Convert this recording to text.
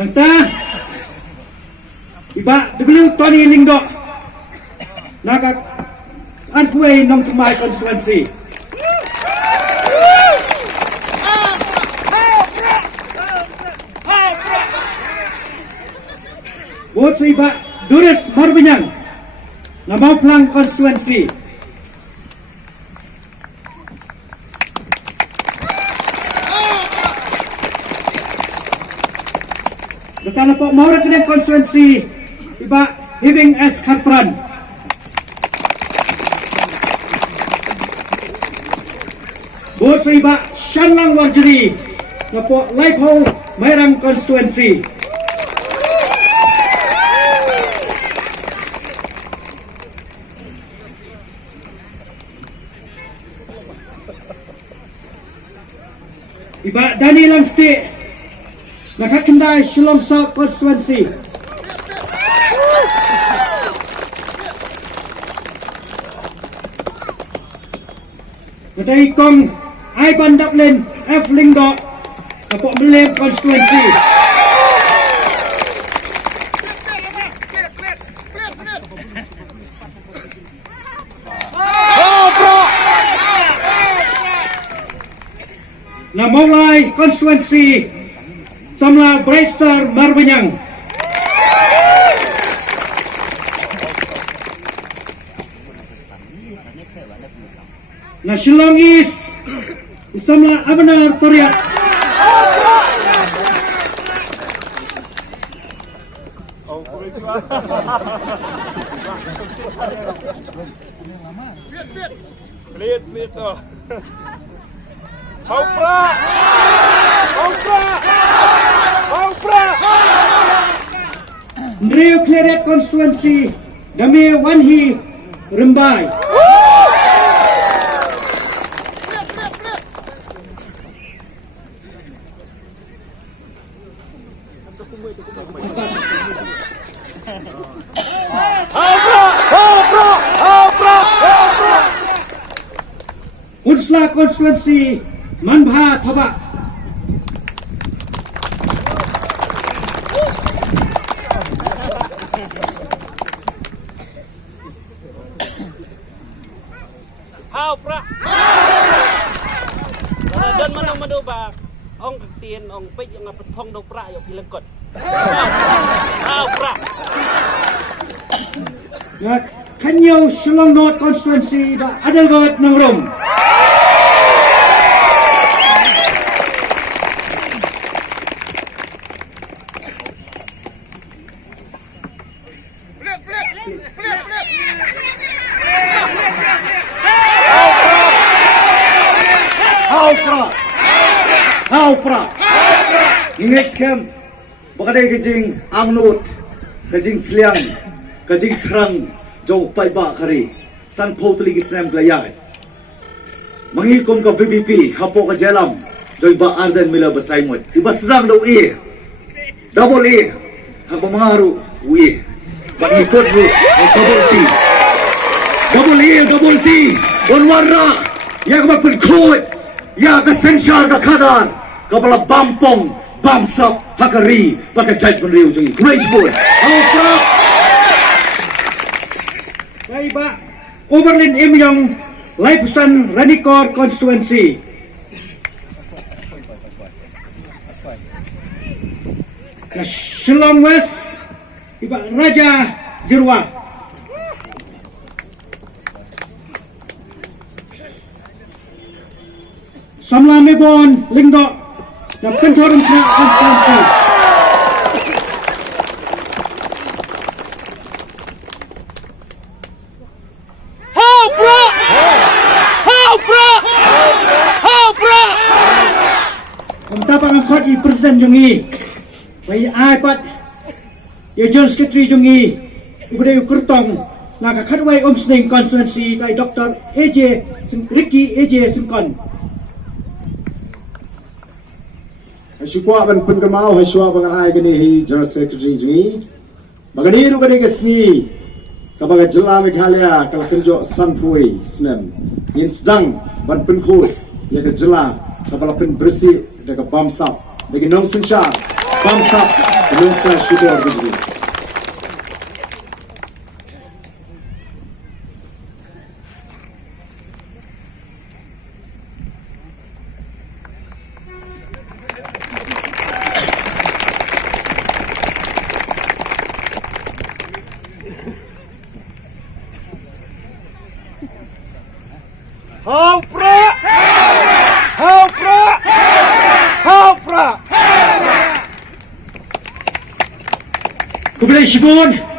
Mynta iba W Tony Lingdo naga Ankuay Nong Tumay constituency. Vote sa iba Duris Marbanyang na Mauplang constituency. Datana po maurat ng constituency iba Hiving S. Karpran. Vote sa iba Shanlang Warjiri na po Laipo Mayrang constituency. Iba Daniel Sti Nakakindai Shillong South constituency. Natay kong ay Bandaplin F. Lingdo na po Milim constituency. Na Maulay constituency Samla Brightstar Marbanyang. Na Shnong East Samla Abanar Poriat. Plit to. Prah! Nreo Claret constituency Dami Wanhi Rimbai. Unsla constituency Manbha Thaba. Prah! Dan manang madubak ong tien ong pej ong apetong do Prah yo pilengkot. Prah! Ya Kanyo Shillong North constituency da Adelgot Nangrum. Prah ingat kem bakadai kejing amnut kejing sliang kejing krang jauh pai ba kari san potli gisem glayai mangikom ka VBP hapo ka jelam joy ba arden mila basay mo tiba serang daw double habo mangaru bangikot mo double T bonwarna ya ka magpulkot ya ka sensyar ka kadan kapala bampong bamsak hakari pagkajay penriw jungi great boy Prah Kaiba Overland Imyong Laipusan Ranikor constituency. Na Shillong West iba Raja Jirwa. Samla Mebon Lingdo na Pentoran constituency. Tapang ang kot i-present yung may iPad yung General Secretary yung iba na yung kurtong nakakadway Sngi constituency kay Dr. Ricky AJ Simcon. Syukwa ban pun kamau hasywa bang ai gani General Secretary jungi magani ru gani Sngi kabaga jila Meghalaya kalakinjo sanpui snem yin sedang ban pun khoi ya ke jila kabala pun bersih daga bamsap bagi nong sensar bamsap Pemirsa syukur begini. Hau Prah! Hau Prah! Hau Prah! Kublai Shibun